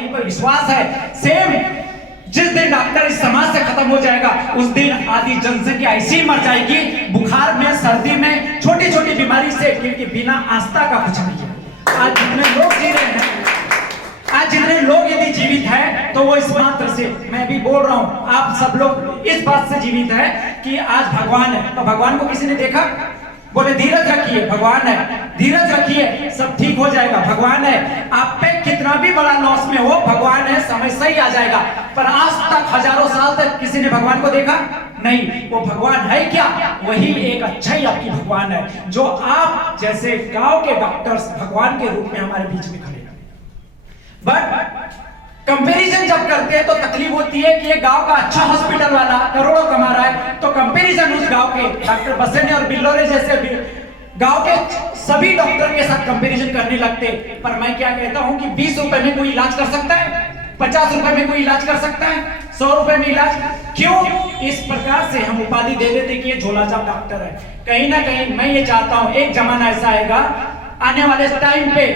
वहीं पर विश्वास है। सेम जिस दिन डॉक्टर इस समाज से खत्म हो जाएगा उस दिन आधी जनसंख्या ऐसी मर जाएगी, बुखार में, सर्दी में, छोटी छोटी बीमारी से, क्योंकि बिना आस्था का कुछ नहीं है। आज जितने लोग जी रहे हैं, आज जितने लोग यदि जीवित है तो वो इस मात्र से, मैं भी बोल रहा हूं, आप सब लोग इस बात से जीवित है कि आज भगवान है। तो भगवान को किसी ने देखा? बोले धीरज रखिए, भगवान है, धीरज रखिए, सब ठीक हो जाएगा, भगवान है। आप पे कितना भी बड़ा लॉस में हो, भगवान है, समय सही आ जाएगा। पर आज तक हजारों साल तक किसी ने भगवान को देखा नहीं। वो भगवान है क्या? वही एक अच्छा ही आपकी भगवान है, जो आप जैसे गांव के डॉक्टर्स भगवान के रूप में हमारे बीच में खड़े हैं। बट कंपैरिजन जब करते हैं तो तकलीफ होती है कि ये गांव का अच्छा हॉस्पिटल वाला करोड़ों कमा रहा है, तो कंपैरिजन उस गांव के डॉक्टर बसेने और बिल्लोरे जैसे गांव के सभी डॉक्टर के साथ कंपैरिजन करने लगते। पर मैं क्या कहता हूं कि 20 रुपए में कोई इलाज कर सकता है, 50 रुपए में कोई इलाज कर सकता है, 100 रुपए में इलाज क्यों? इस प्रकार से हम उपाधि दे देते कि ये झोलाछाप डॉक्टर है। कहीं ना कहीं मैं ये चाहता हूं एक जमाना ऐसा आएगा, आने वाले टाइम पे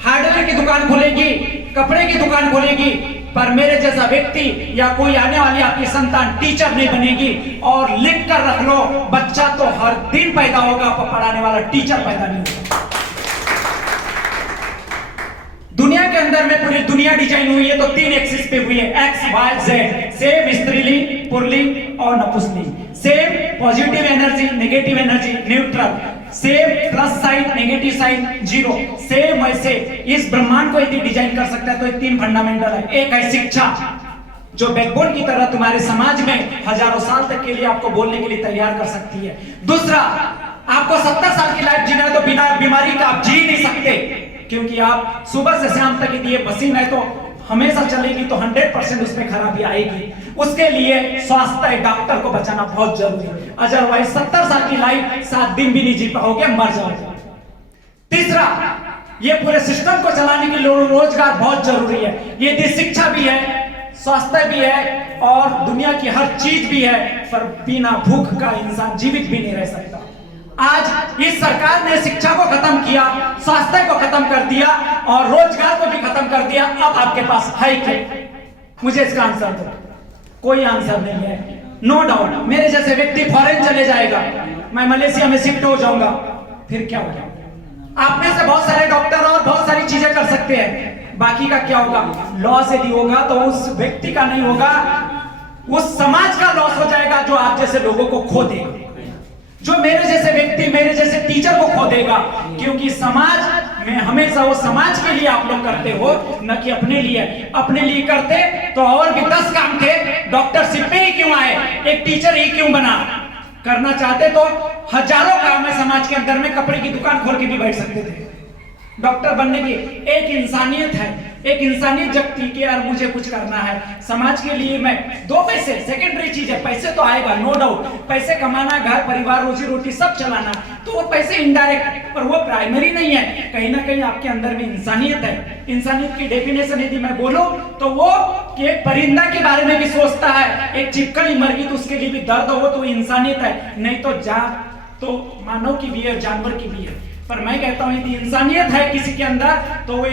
हार्डवेयर की दुकान खुलेगी, कपड़े की दुकान खुलेगी, पर मेरे जैसा व्यक्ति या कोई आने वाली आपकी संतान टीचर नहीं बनेगी। और लिख कर रख लो, बच्चा तो हर दिन पैदा होगा, पर पढ़ाने वाला टीचर पैदा नहीं होगा। दुनिया के अंदर में पूरी दुनिया डिजाइन हुई है तो 3 एक्सिस पे हुई है, एक्स वाई जेड। सेम स्त्रीलिंग, पुल्लिंग और नपुंसकलिंग। Same positive energy, negative energy, neutral. Same plus sign, negative sign, zero. Same वैसे इस ब्रह्मांड को यदि डिजाइन कर सकता है तो ये 3 फंडामेंटल है। एक है शिक्षा, जो बैकबोन की तरह तुम्हारे समाज में हजारों साल तक के लिए आपको बोलने के लिए तैयार कर सकती है। दूसरा, आपको 70 साल की लाइफ जीना है तो बिना बीमारी का आप जी नहीं सकते, क्योंकि आप सुबह से शाम तक यदि ये मशीन है तो हमेशा चलेगी तो 100% उसमें खराबी आएगी। उसके लिए स्वास्थ्य डॉक्टर को बचाना बहुत जरूरी है, अदरवाइज 70 साल की लाइफ 7 दिन भी नहीं जी पाओगे, मर जाओगे। तीसरा, ये पूरे सिस्टम को चलाने के लिए रोजगार बहुत जरूरी है। यदि शिक्षा भी है, स्वास्थ्य भी है और दुनिया की हर चीज भी है, पर बिना भूख का इंसान जीवित भी नहीं रह सकता। आज इस सरकार ने शिक्षा को खत्म किया, स्वास्थ्य को खत्म कर दिया और रोजगार को भी खत्म कर दिया। अब आपके पास है क्या? मुझे इसका आंसर दो। कोई आंसर नहीं है। नो डाउट मेरे जैसे व्यक्ति फॉरेन चले जाएगा, मैं मलेशिया में शिफ्ट हो जाऊंगा, फिर क्या होगा? आप में से बहुत सारे डॉक्टर और बहुत सारी चीजें कर सकते हैं, बाकी का क्या होगा? लॉस यदि होगा तो उस व्यक्ति का नहीं होगा, उस समाज का लॉस हो जाएगा जो आप जैसे लोगों को खो देगा, जो मेरे जैसे व्यक्ति, मेरे जैसे टीचर को खो देगा। क्योंकि समाज में हमेशा वो समाज के लिए आप लोग करते हो, न कि अपने लिए। अपने लिए करते तो और भी 10 काम थे, डॉक्टरशिप में ही क्यों आए, एक टीचर ही क्यों बना? करना चाहते तो हजारों काम है समाज के अंदर में, कपड़े की दुकान खोल के भी बैठ सकते थे। डॉक्टर बनने की एक इंसानियत है, एक इंसानियत जगती कि यार मुझे कुछ करना है समाज के लिए। मैं 2 पैसे सेकेंडरी चीज है, पैसे तो आएगा नो डाउट, पैसे कमाना, घर परिवार, रोजी रोटी सब चलाना, तो वो पैसे इनडायरेक्ट, पर वो प्राइमरी नहीं है। कहीं ना कहीं आपके अंदर में इंसानियत है। इंसानियत की डेफिनेशन यदि मैं बोलूं तो वो कि एक परिंदा के बारे में भी सोचता है, एक छिपकली मर गई तो उसके लिए भी दर्द हो, तो इंसानियत है। नहीं तो तो मानव की भी है, जानवर की भी है। पर मैं कहता हूं यदि इंसानियत है किसी के अंदर तो वो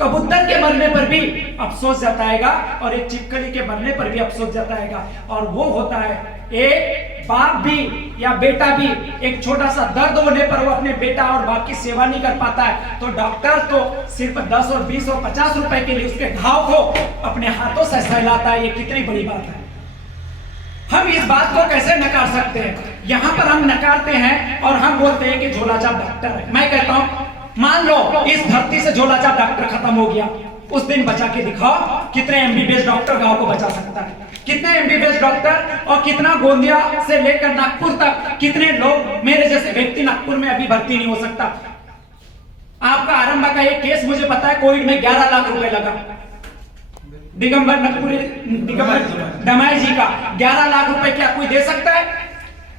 कबूतर के मरने पर भी अफसोस जताएगा और एक छिपकली के मरने पर भी अफसोस जताएगा। और वो होता है एक बाप भी या बेटा भी, एक छोटा सा दर्द होने पर वो अपने बेटा और बाप की सेवा नहीं कर पाता है, तो डॉक्टर तो सिर्फ 10 और 20 और 50 रुपए के लिए उसके घाव को अपने हाथों से सहलाता है। ये कितनी बड़ी बात है। हम इस बात को कैसे नकार सकते हैं? यहां पर हम नकारते हैं और हम बोलते हैं कि झोलाछाप डॉक्टर है। मैं कहता हूं मान लो इस धरती से झोलाछाप डॉक्टर खत्म हो गया, उस दिन बचा के दिखाओ कितने एमबीबीएस डॉक्टर गांव को बचा सकता है, कितने एमबीबीएस डॉक्टर और कितना गोंदिया से लेकर नागपुर तक कितने लोग, मेरे जैसे व्यक्ति नागपुर में अभी भर्ती नहीं हो सकता। आपका आरंभ का एक केस मुझे पता है, कोविड में 11 लाख रुपए लगा, दिगंबर दमाई जी का 11 लाख रुपए क्या कोई दे सकता है?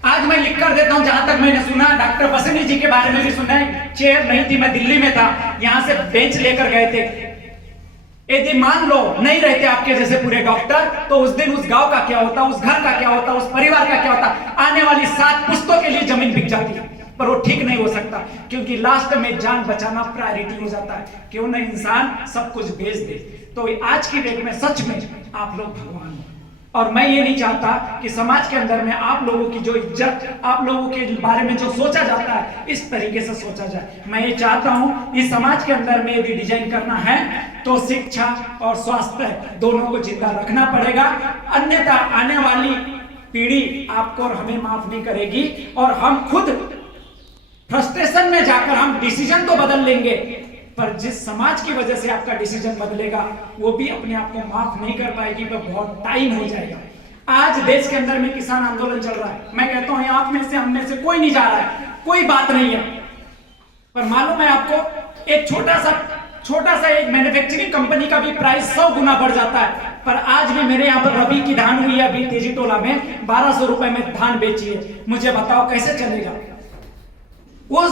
आज मैं लिख कर देता हूं, जहां तक मैंने सुना, डॉक्टर बसनी जी के बारे में भी सुना है। चेयर नहीं थी, मैं दिल्ली में था, यहां से बेंच लेकर गए थे। यदि मान लो नहीं रहते आपके जैसे पूरे डॉक्टर, तो उस दिन उस गांव का क्या होता, उस घर का क्या होता, उस परिवार का क्या होता? आने वाली 7 पुश्तों के लिए जमीन बिक जाती। पर वो ठीक नहीं हो सकता, क्योंकि लास्ट में जान बचाना प्रायोरिटी हो जाता है। क्यों ना इंसान सब कुछ बेच दे। तो आज की डेट में सच में आप लोग भगवान हो, और मैं ये नहीं चाहता कि समाज के अंदर में आप लोगों की जो इज्जत, आप लोगों के बारे में जो सोचा जाता है, इस तरीके से सोचा जाए। मैं ये चाहता हूं इस समाज के अंदर में यदि डिजाइन करना है तो शिक्षा और स्वास्थ्य दोनों को जिंदा रखना पड़ेगा, अन्यथा आने वाली पीढ़ी आपको और हमें माफ नहीं करेगी, और हम खुद फ्रस्ट्रेशन में जाकर हम डिसीजन तो बदल लेंगे, पर जिस समाज की वजह से आपका डिसीजन बदलेगा वो भी अपने आप को माफ नहीं कर पाएगी, वह बहुत टाइम हो जाएगा। आज देश के अंदर में किसान आंदोलन चल रहा है, मैं कहता हूं आप में से हम में से कोई नहीं जा रहा है, कोई बात नहीं है, पर मालूम है आपको एक छोटा सा एक मैन्युफैक्चरिंग कंपनी का भी प्राइस 100 गुना बढ़ जाता है। पर आज भी मेरे यहाँ पर रबी की धान हुई है, अभी तेजी टोला में 1200 रुपए में धान बेची है। मुझे बताओ कैसे चलेगा। वो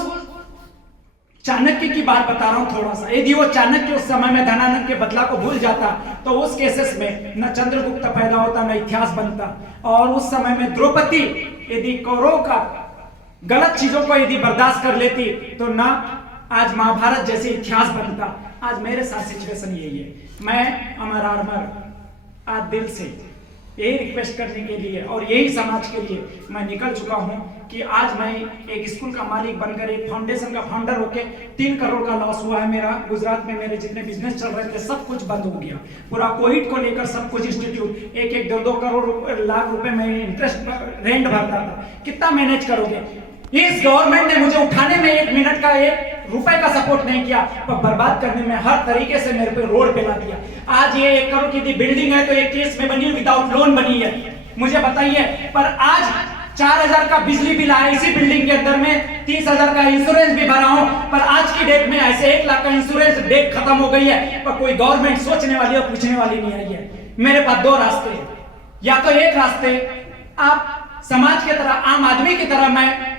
चाणक्य की बात बता रहा हूं थोड़ा सा, यदि वो चाणक्य उस समय में धनानंद के बदला को भूल जाता तो उस केसेस में न चंद्रगुप्त पैदा होता न इतिहास बनता, और उस समय में द्रौपदी यदि कौरवों का गलत चीजों को यदि बर्दाश्त कर लेती तो ना आज महाभारत जैसे इतिहास बनता। आज मेरे साथ सिचुएशन यही है। मैं अमर आर्मर आज दिल से यही रिक्वेस्ट करने के लिए और यही समाज के लिए मैं निकल चुका हूं कि आज मैं एक स्कूल का मालिक बनकर एक फाउंडेशन का फाउंडर होके 3 करोड़ का लॉस हुआ है मेरा। गुजरात में मेरे जितने बिजनेस चल रहे थे सब कुछ बंद हो गया, पूरा कोविड को लेकर सब कुछ इंस्टीट्यूट 1-2 करोड़ लाख रुपए में इंटरेस्ट रेंट भरता था। कितना मैनेज करोगे। इस गवर्नमेंट ने मुझे उठाने में 1 मिनट का 1 रुपए का सपोर्ट नहीं किया, पर बर्बाद करने में हर तरीके से मेरे पे रोड पे ला दिया। आज ये 1 करोड़ की बिल्डिंग है तो एक केस में बनी, विदाउट लोन बनी है, मुझे बताइए। पर आज 4000 का बिजली बिल आया इसी बिल्डिंग के अंदर में, 30,000 का इंश्योरेंस भी भरा हूं, पर आज की डेट में ऐसे 1 लाख का इंश्योरेंस डेट खत्म हो गई है, पर कोई गवर्नमेंट सोचने वाली और पूछने वाली नहीं आई है। मेरे पास 2 रास्ते हैं, या तो एक रास्ते आप समाज की तरह, आम आदमी की तरह मैं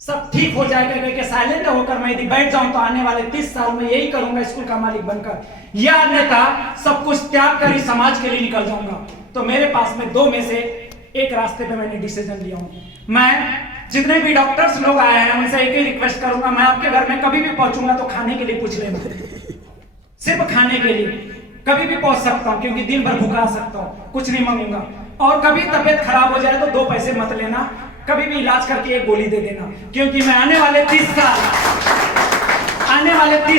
सब ठीक हो जाएगा करके साइलेंट होकर मैं यदि बैठ जाऊं तो आने वाले 30 साल में यही करूंगा स्कूल का मालिक बनकर, या अन्यथा सब कुछ त्याग कर इस समाज के लिए निकल जाऊंगा। तो मेरे पास में 2 में से एक रास्ते पे मैंने डिसीजन लिया हूं। मैं जितने भी डॉक्टर्स लोग आए हैं उनसे एक ही रिक्वेस्ट करूंगा, मैं आपके घर में कभी भी पहुंचूंगा तो खाने के लिए पूछ लेना, सिर्फ खाने के लिए कभी भी पहुंच सकता हूं, क्योंकि दिन भर भूखा सकता हूं, कुछ नहीं मांगूंगा। और कभी तबीयत खराब हो जाए तो 2 पैसे मत लेना, कभी भी इलाज करके 1 गोली दे देना, क्योंकि मैं आने वाले 30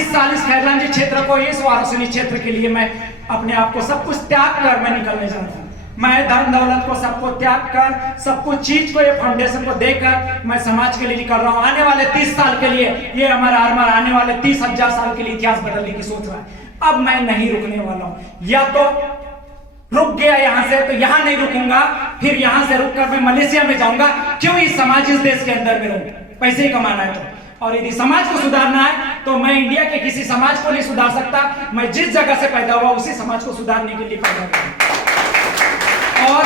साल इस खैरलांजी क्षेत्र को, इस वाराणसी क्षेत्र के लिए मैं अपने आप को सब कुछ त्याग कर मैं निकलने जा रहा हूं। मैं धन दौलत को सबको त्याग कर, सब कुछ चीज को, ये फाउंडेशन को देकर मैं समाज के लिए निकल रहा हूं। आने वाले 30 साल के लिए ये हमारा आर्मर आने वाले 30,000 साल के लिए इतिहास बदलने की सोच रहा है। अब मैं नहीं रुकने वाला हूं, या तो रुक गया यहां से तो यहां नहीं रुकूंगा, फिर यहां से रुककर मैं मलेशिया में जाऊंगा। क्यों इस समाज, इस देश के अंदर में रहूं, पैसे ही कमाना है तो। और यदि समाज को सुधारना है तो मैं इंडिया के किसी समाज को नहीं सुधार सकता, मैं जिस जगह से पैदा हुआ उसी समाज को सुधारने के लिए पैदा हुआ। और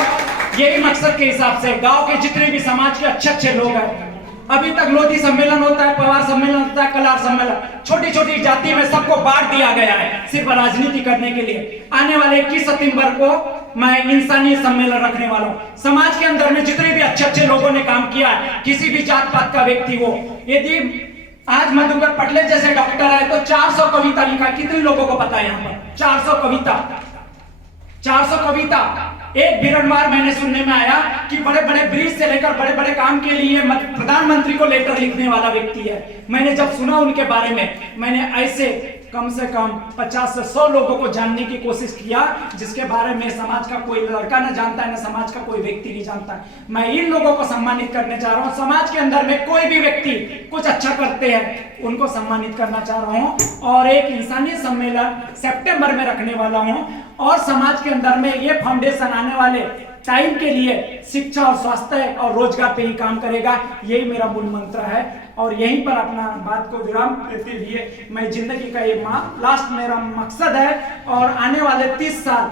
यही मकसद के हिसाब से गांव के जितने भी समाज के अच्छे लोग हैं, अभी तक लोधी सम्मेलन होता है, पवार सम्मेलन होता है, कलार सम्मेलन, छोटी छोटी जाति में सबको बांट दिया गया है सिर्फ राजनीति करने के लिए। आने वाले 21 सितंबर को मैं इंसानी सम्मेलन रखने वाला हूं। समाज के अंदर में जितने भी अच्छे लोगों ने काम किया है, किसी भी जात पात का व्यक्ति हो, यदि आज मधुकर पटले जैसे डॉक्टर है तो 400 कविता लिखा, कितने लोगों को पता है यहाँ पर 400 कविता। एक बिरनवार मैंने सुनने में आया कि बड़े बड़े ब्रिज से लेकर बड़े बड़े काम के लिए प्रधानमंत्री को लेटर लिखने वाला व्यक्ति है। मैंने जब सुना उनके बारे में, मैंने ऐसे कम से कम 50 से 100 लोगों को जानने की कोशिश किया जिसके बारे में समाज का कोई लड़का न जानता है, न समाज का कोई व्यक्ति नहीं जानता है। मैं इन लोगों को सम्मानित करने चाह रहा हूं। समाज के अंदर में कोई भी व्यक्ति कुछ अच्छा करते हैं उनको सम्मानित करना चाह रहा हूं, और एक इंसानी सम्मेलन सितंबर में रखने वाला हूं। और समाज के अंदर में ये फाउंडेशन आने वाले टाइम के लिए शिक्षा और स्वास्थ्य और रोजगार पे ही काम करेगा, यही मेरा मूल मंत्र है। और यहीं पर अपना बात को विराम देते हुए मैं जिंदगी का ये लास्ट मेरा मकसद है, और आने वाले 30 साल,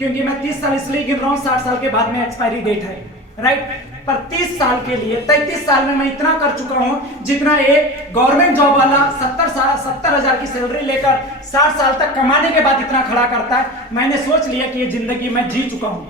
क्योंकि मैं 30 साल इसलिए गिन रहा हूं, 60 साल के बाद में एक्सपायरी डेट है, राइट। पर 30 साल के लिए 33 साल में मैं इतना कर चुका हूं जितना एक गवर्नमेंट जॉब वाला 70,000 की सैलरी लेकर 60 साल तक कमाने के बाद इतना खड़ा करता है। मैंने सोच लिया कि ये जिंदगी मैं जी चुका हूं,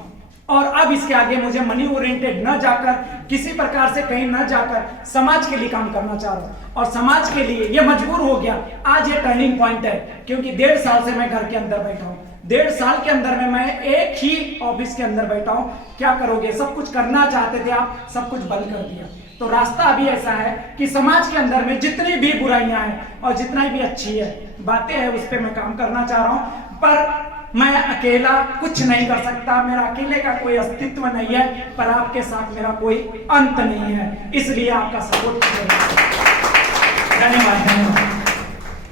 और अब इसके आगे मुझे मनी ओरिएंटेड न जाकर, किसी प्रकार से कहीं न जाकर समाज के लिए काम करना चाह रहा हूँ। और समाज के लिए ये मजबूर हो गया। आज ये टर्निंग पॉइंट है, क्योंकि 1.5 साल से मैं घर के अंदर बैठा हूँ। 1.5 साल के अंदर में मैं एक ही ऑफिस के अंदर बैठा हूँ। क्या करोगे? सब कुछ करना चाहते थे आप, सब कुछ बंद कर दिया। तो रास्ता अभी ऐसा है कि समाज के अंदर में जितनी भी बुराइयां हैं और जितना भी अच्छी है बातें हैं, उस पर मैं काम करना चाह रहा हूँ। पर मैं अकेला कुछ नहीं कर सकता, मेरा अकेले का कोई अस्तित्व नहीं है, पर आपके साथ मेरा कोई अंत नहीं है। इसलिए आपका सपोर्ट। धन्यवाद।